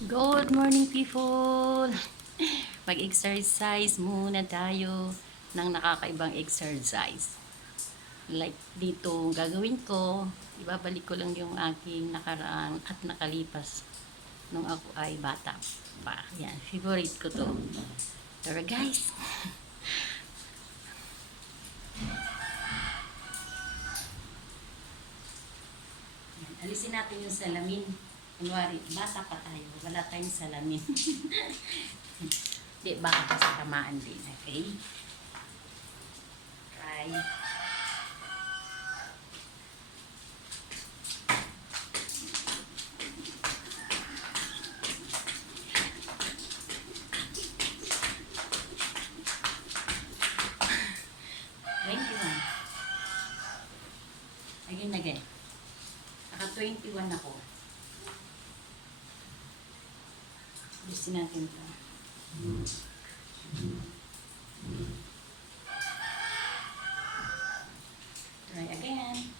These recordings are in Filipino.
Good morning, people! Mag-exercise muna tayo ng nakakaibang exercise. Like dito, gagawin ko, ibabalik ko lang yung aking nakaraan at nakalipas nung ako ay bata pa. Yan, favorite ko to. Tara guys! Yan, alisin natin yung salamin. Kunwari, bata pa tayo. Wala tayong salamin. Di, baka sa tamaan din. Okay? Try. Again. Naka-21 ako. Gusto natin ito. Try again.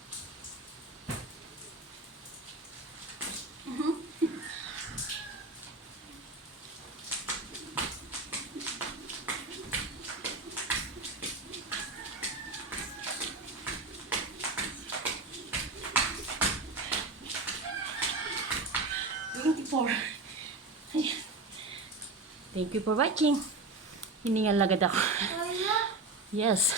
Thank you for watching. Hiningal agad ako. Yes.